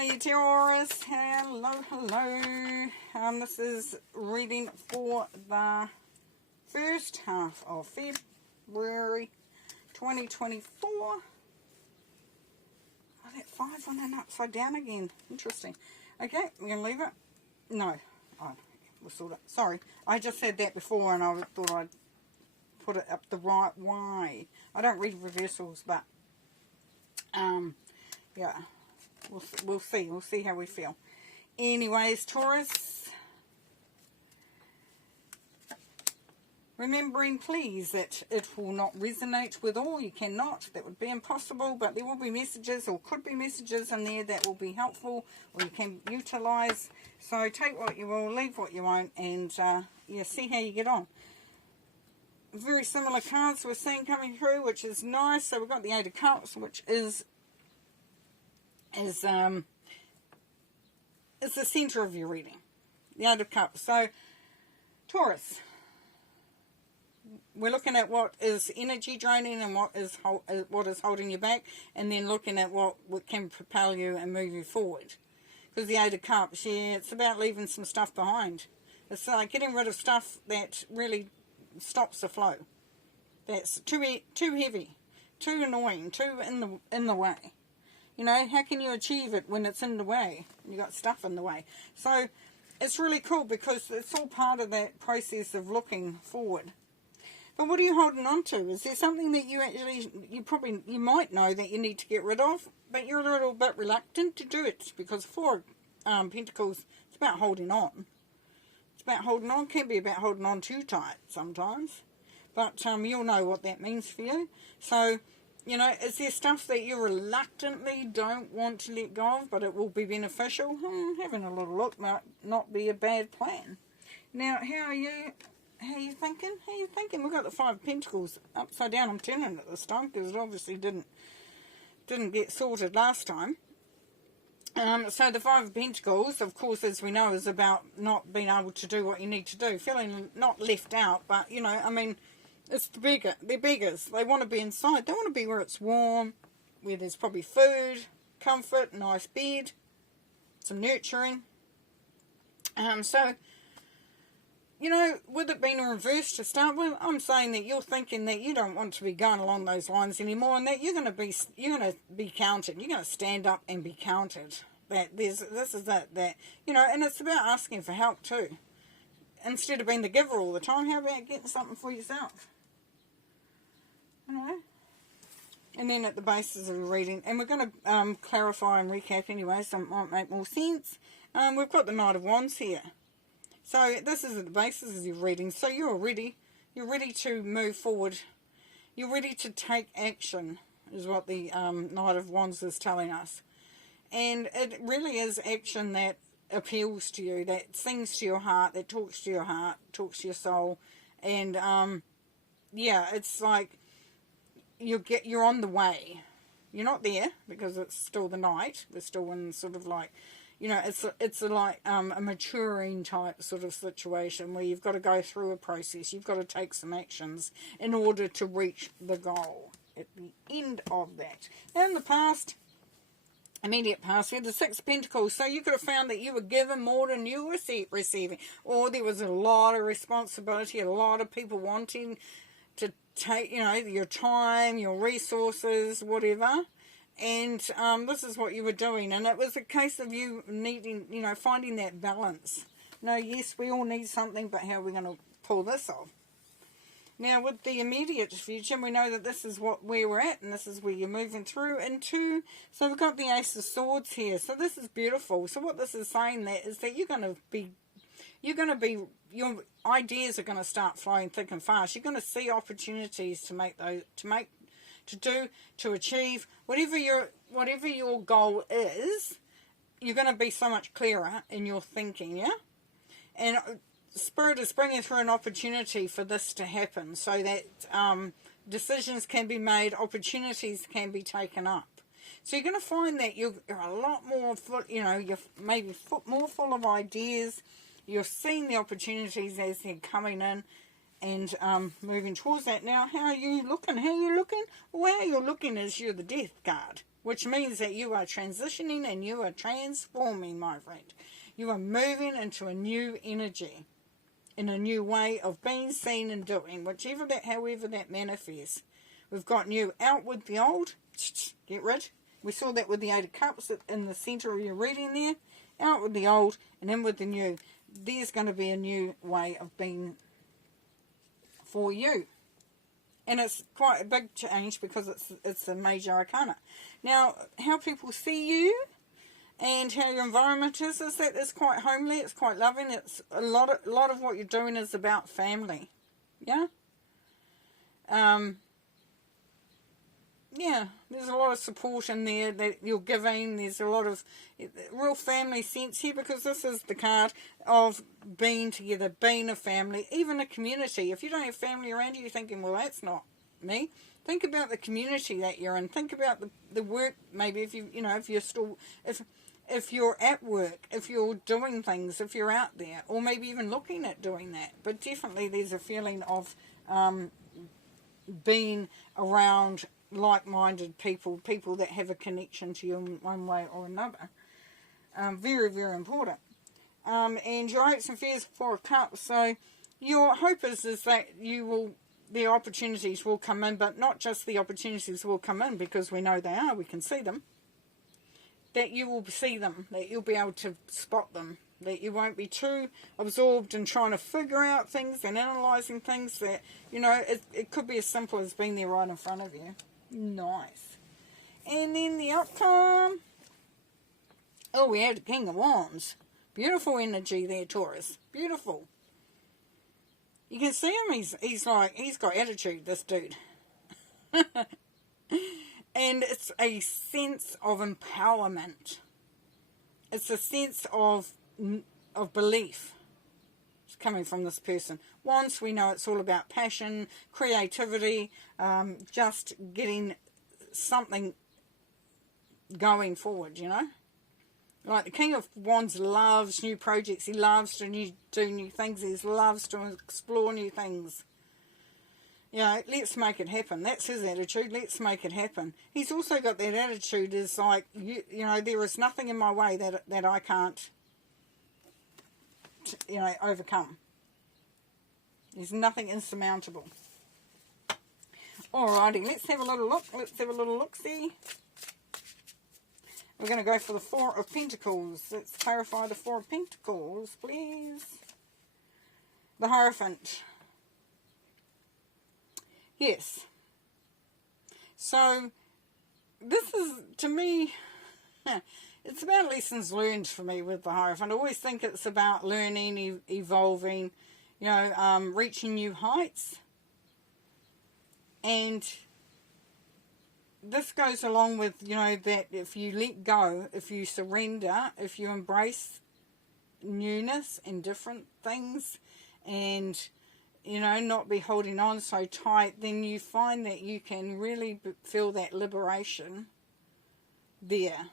Hey Taurus, hello. This is reading for the first half of February 2024. Oh, that 5 on and upside down again. Interesting. Okay, we're going to leave it. No, we'll sort it. Sorry, I just said that before and I thought I'd put it up the right way. I don't read reversals, but yeah. We'll see how we feel. Anyways, Taurus, remembering please that it will not resonate with all. You cannot. That would be impossible, but there will be messages or could be messages in there that will be helpful or you can utilize. So take what you will, leave what you won't, and yeah, see how you get on. Very similar cards we're seeing coming through, which is nice. So we've got the Eight of Cups, which is the center of your reading, the Eight of Cups. So Taurus, we're looking at what is energy draining and what is holding you back, and then looking at what can propel you and move you forward. Because the Eight of Cups, yeah, it's about leaving some stuff behind. It's like getting rid of stuff that really stops the flow. That's too heavy, too annoying, too in the way. You know, how can you achieve it when it's in the way? You got stuff in the way. So it's really cool because it's all part of that process of looking forward. But what are you holding on to? Is there something that you might know that you need to get rid of, but you're a little bit reluctant to do it because Four Pentacles, it's about holding on. It's about holding on. Can be about holding on too tight sometimes. But you'll know what that means for you. So, you know, is there stuff that you reluctantly don't want to let go of, but it will be beneficial? Having a little look might not be a bad plan. Now, how are you thinking? How are you thinking? We've got the Five of Pentacles upside down. I'm turning it this time because it obviously didn't get sorted last time. So the Five of Pentacles, of course, as we know, is about not being able to do what you need to do. Feeling not left out, but, you know, I mean, it's they're beggars. They want to be inside. They want to be where it's warm, where there's probably food, comfort, nice bed, some nurturing. So, you know, with it being reversed to start with, I'm saying that you're thinking that you don't want to be going along those lines anymore, and that you're going to be counted. You're going to stand up and be counted. That you know, and it's about asking for help too. Instead of being the giver all the time, how about getting something for yourself? You know? And then at the basis of the reading, and we're going to clarify and recap anyway, so it might make more sense. We've got the Knight of Wands here. So this is at the basis of your reading. So you're ready to move forward. You're ready to take action, is what the Knight of Wands is telling us. And it really is action that appeals to you, that sings to your heart, that talks to your heart, talks to your soul. And yeah, it's like you're on the way. You're not there because it's still the night. We're still in sort of like, you know, it's like a maturing type sort of situation where you've got to go through a process. You've got to take some actions in order to reach the goal at the end of that. Now in the past, immediate past, we had the Six of Pentacles. So you could have found that you were given more than you were receiving. Or there was a lot of responsibility, a lot of people wanting to take, you know, your time, your resources, whatever. And this is what you were doing. And it was a case of you needing, you know, finding that balance. No, yes, we all need something, but how are we going to pull this off? Now, with the immediate future, we know that this is where we're at, and this is where you're moving through into. So we've got the Ace of Swords here. So this is beautiful. So what this is saying there is that your ideas are going to start flowing thick and fast. You're going to see opportunities to achieve whatever your goal is. You're going to be so much clearer in your thinking, yeah? And Spirit is bringing through an opportunity for this to happen so that decisions can be made, opportunities can be taken up. So you're going to find that you're a lot more, you know, you're maybe more full of ideas. You're seeing the opportunities as they're coming in and moving towards that. Now, how are you looking? How are you looking? Well, how you're looking is you're the Death card. which means that you are transitioning and you are transforming, my friend. You are moving into a new energy, in a new way of being, seen and doing, however that manifests. We've got new out with the old, get rid. We saw that with the Eight of Cups in the centre of your reading there. Out with the old and in with the new. There's going to be a new way of being for you. And it's quite a big change because it's a major arcana. Now, how people see you and how your environment is that it's quite homely, it's quite loving. It's a lot of what you're doing is about family. Yeah? Yeah, there's a lot of support in there that you're giving. There's a lot of real family sense here, because this is the card of being together, being a family, even a community. If you don't have family around you, you're thinking, well, that's not me. Think about the community that you're in. Think about the work, maybe if if you're at work, if you're doing things, if you're out there, or maybe even looking at doing that. But definitely there's a feeling of being around like-minded people that have a connection to you in one way or another. Very, very important. And your hopes and fears, Four of Cups. So your hope is that the opportunities will come in, but not just the opportunities will come in because we know they are, we can see them. That you will see them, that you'll be able to spot them, that you won't be too absorbed in trying to figure out things and analysing things, that, it could be as simple as being there right in front of you. Nice. And then the outcome. Oh, we had the King of Wands. Beautiful energy there, Taurus. Beautiful. You can see him, he's got attitude, this dude. And it's a sense of empowerment. It's a sense of belief. It's coming from this person. Once we know it's all about passion, creativity, just getting something going forward, Like the King of Wands loves new projects. He loves to do new things. He loves to explore new things. Let's make it happen. That's his attitude. Let's make it happen. He's also got that attitude is like, there is nothing in my way that I can't, overcome. There's nothing insurmountable. Alrighty, let's have a little look. Let's have a little look-see. We're going to go for the Four of Pentacles. Let's clarify the Four of Pentacles, please. The Hierophant. Yes. So, this is, to me, it's about lessons learned for me with the Hierophant. I always think it's about learning, evolving, reaching new heights. And this goes along with, that if you let go, if you surrender, if you embrace newness and different things, and, not be holding on so tight, then you find that you can really feel that liberation there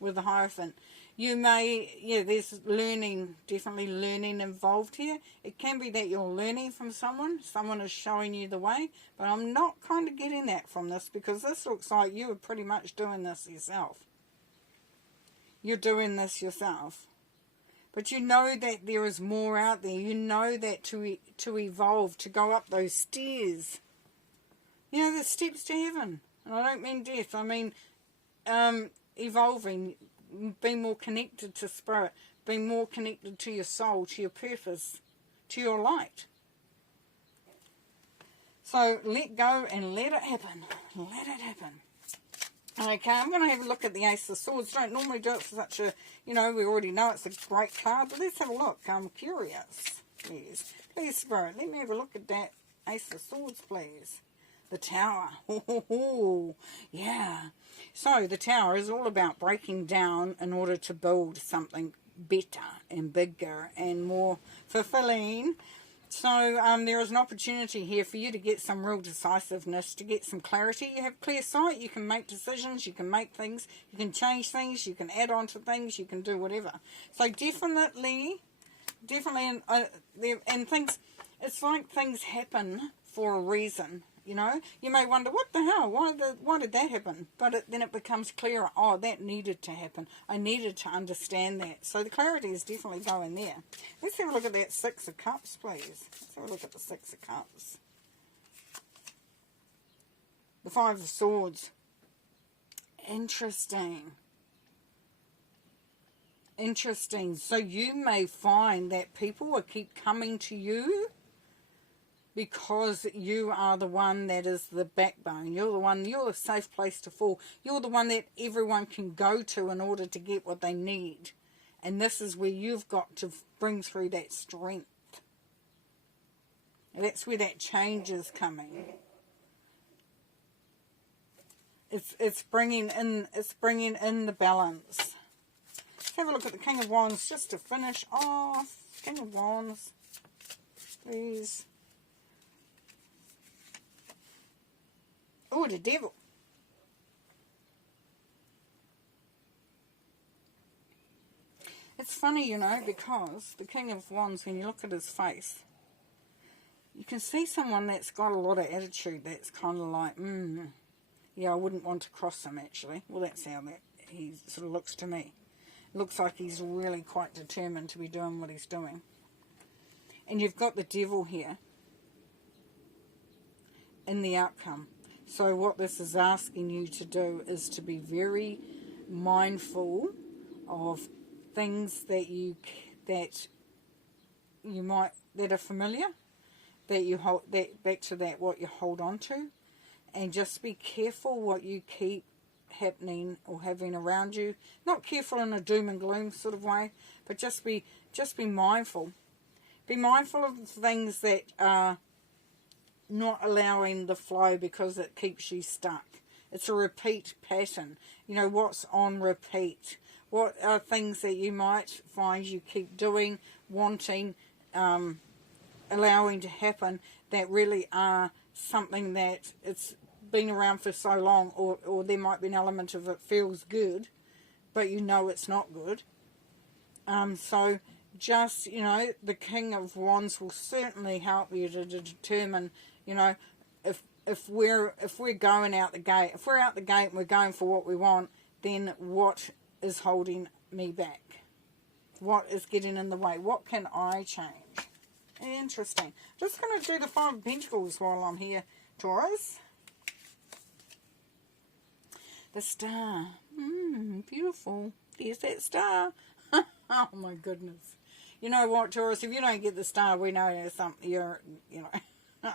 with the Hierophant. You may, there's definitely learning involved here. It can be that you're learning from someone is showing you the way, but I'm not kind of getting that from this, because this looks like you are pretty much doing this yourself. You're doing this yourself. But you know that there is more out there. You know that to evolve, to go up those stairs, there's steps to heaven. And I don't mean death, I mean evolving, being more connected to spirit, being more connected to your soul, to your purpose, to your light. So let go and let it happen. Let it happen. Okay, I'm going to have a look at the Ace of Swords. Don't normally do it for such a, we already know it's a great card, but let's have a look. I'm curious, please. Please, Spirit, let me have a look at that Ace of Swords, please. The Tower. Oh, yeah. So the Tower is all about breaking down in order to build something better and bigger and more fulfilling. So there is an opportunity here for you to get some real decisiveness, to get some clarity. You have clear sight, you can make decisions, you can make things, you can change things, you can add on to things, you can do whatever. So definitely, and things, it's like things happen for a reason. You know, you may wonder, what the hell? Why did that happen? But then it becomes clearer. Oh, that needed to happen. I needed to understand that. So the clarity is definitely going there. Let's have a look at that Six of Cups, please. Let's have a look at the Six of Cups. The Five of Swords. Interesting. Interesting. So you may find that people will keep coming to you because you are the one that is the backbone. You're a safe place to fall. You're the one that everyone can go to in order to get what they need. And this is where you've got to bring through that strength. And that's where that change is coming. It's bringing in the balance. Let's have a look at the King of Wands just to finish off. King of Wands, please. Oh, the Devil. It's funny, you know, because the King of Wands, when you look at his face, you can see someone that's got a lot of attitude that's kind of like, yeah, I wouldn't want to cross him, actually. Well, that's how that he sort of looks to me. Looks like he's really quite determined to be doing what he's doing. And you've got the Devil here in the outcome. So what this is asking you to do is to be very mindful of things that are familiar, that you hold, that back to that what you hold on to, and just be careful what you keep happening or having around you. Not careful in a doom and gloom sort of way, but just be mindful. Be mindful of things that are not allowing the flow because it keeps you stuck. It's a repeat pattern. You know, what's on repeat? What are things that you might find you keep doing, wanting, allowing to happen that really are something that it's been around for so long, or there might be an element of it feels good, but you know it's not good. So just, you know, the King of Wands will certainly help you to determine, you know, if we're going out the gate, if we're out the gate and we're going for what we want, then what is holding me back? What is getting in the way? What can I change? Interesting. Just going to do the Five of Pentacles while I'm here, Taurus. The Star. Beautiful. There's that star. Oh my goodness. You know what, Taurus? If you don't get the star, we know there's something. You know,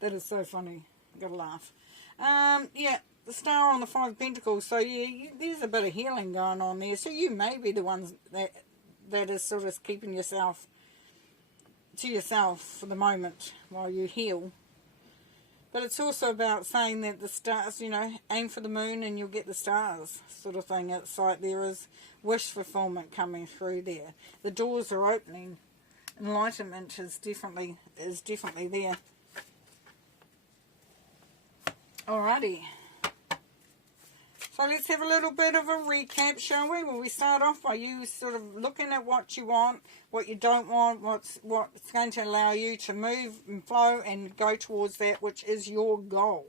that is so funny. Gotta laugh. Yeah, the star on the Five of Pentacles. So yeah, there's a bit of healing going on there. So you may be the ones that is sort of keeping yourself to yourself for the moment while you heal. But it's also about saying that the stars, you know, aim for the moon and you'll get the stars sort of thing. It's like there is wish fulfillment coming through there. The doors are opening. Enlightenment is definitely there. Alrighty. So let's have a little bit of a recap, shall we? Well, we start off by you sort of looking at what you want, what you don't want, what's going to allow you to move and flow and go towards that which is your goal.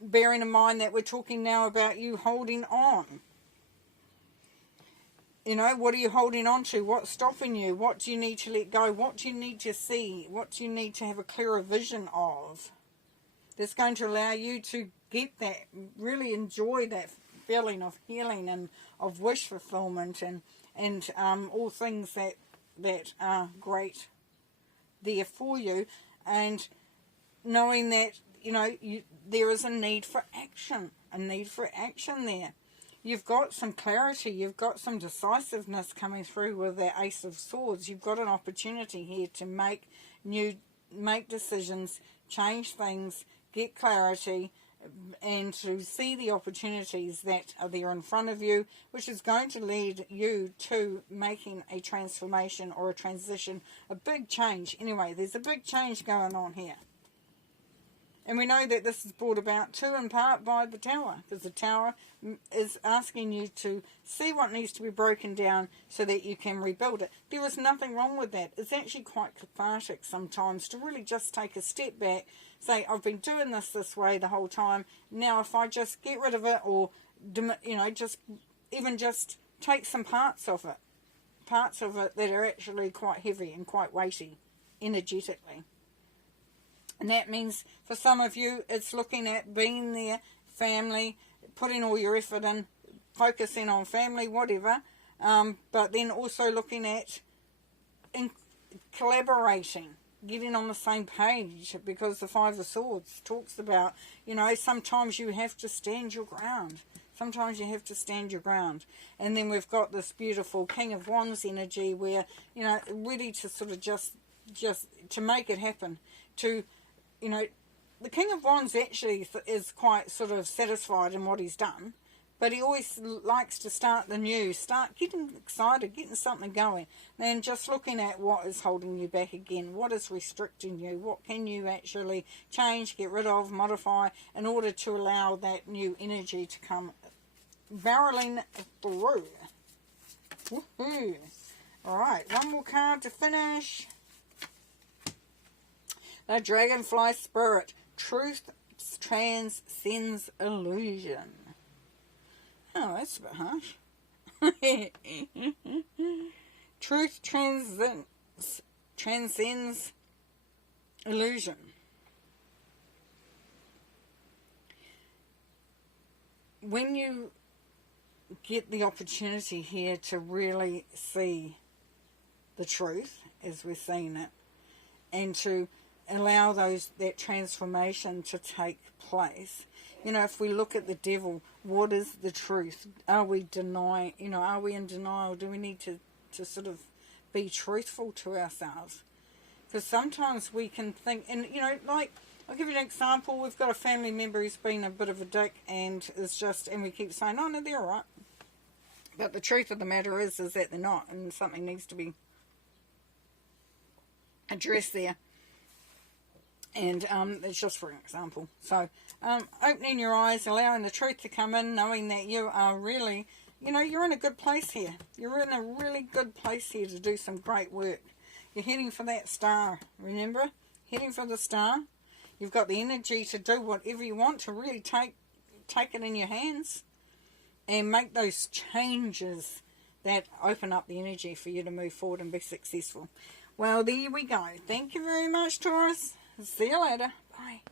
Bearing in mind that we're talking now about you holding on. You know, what are you holding on to? What's stopping you? What do you need to let go? What do you need to see? What do you need to have a clearer vision of? That's going to allow you to get that, really enjoy that feeling of healing and of wish fulfillment and all things that are great there for you, and knowing that, you know, there is a need for action there. You've got some clarity, you've got some decisiveness coming through with that Ace of Swords. You've got an opportunity here to make decisions, change things, get clarity, and to see the opportunities that are there in front of you, which is going to lead you to making a transformation or a transition, a big change. Anyway, there's a big change going on here. And we know that this is brought about too in part by the Tower, because the Tower is asking you to see what needs to be broken down so that you can rebuild it. There is nothing wrong with that. It's actually quite cathartic sometimes to really just take a step back, say, I've been doing this way the whole time. Now if I just get rid of it, or, you know, just take some parts of it that are actually quite heavy and quite weighty energetically. And that means for some of you, it's looking at being there, family, putting all your effort in, focusing on family, whatever, but then also looking at collaborating, getting on the same page, because the Five of Swords talks about, you know, sometimes you have to stand your ground. Sometimes you have to stand your ground. And then we've got this beautiful King of Wands energy where, you know, ready to sort of just to make it happen. To, you know, the King of Wands actually is quite sort of satisfied in what he's done. But he always likes to start the new, start getting excited, getting something going. Then just looking at what is holding you back again, what is restricting you, what can you actually change, get rid of, modify, in order to allow that new energy to come barreling through. Woohoo! Alright, one more card to finish. The Dragonfly Spirit. Truth transcends illusion. Oh, that's a bit harsh. Truth transcends illusion. When you get the opportunity here to really see the truth as we're seeing it, and to allow that transformation to take place. You know, if we look at the devil, what is the truth? Are we denying, you know, are we in denial? Do we need to sort of be truthful to ourselves? Because sometimes we can think, and, you know, like, I'll give you an example. We've got a family member who's been a bit of a dick, and we keep saying, oh, no, they're all right. But the truth of the matter is that they're not, and something needs to be addressed there. And it's just for an example. So, opening your eyes, allowing the truth to come in, knowing that you are really, you know, you're in a good place here. You're in a really good place here to do some great work. You're heading for that star, remember? Heading for the star. You've got the energy to do whatever you want, to really take it in your hands and make those changes that open up the energy for you to move forward and be successful. Well, there we go. Thank you very much, Taurus. See you later.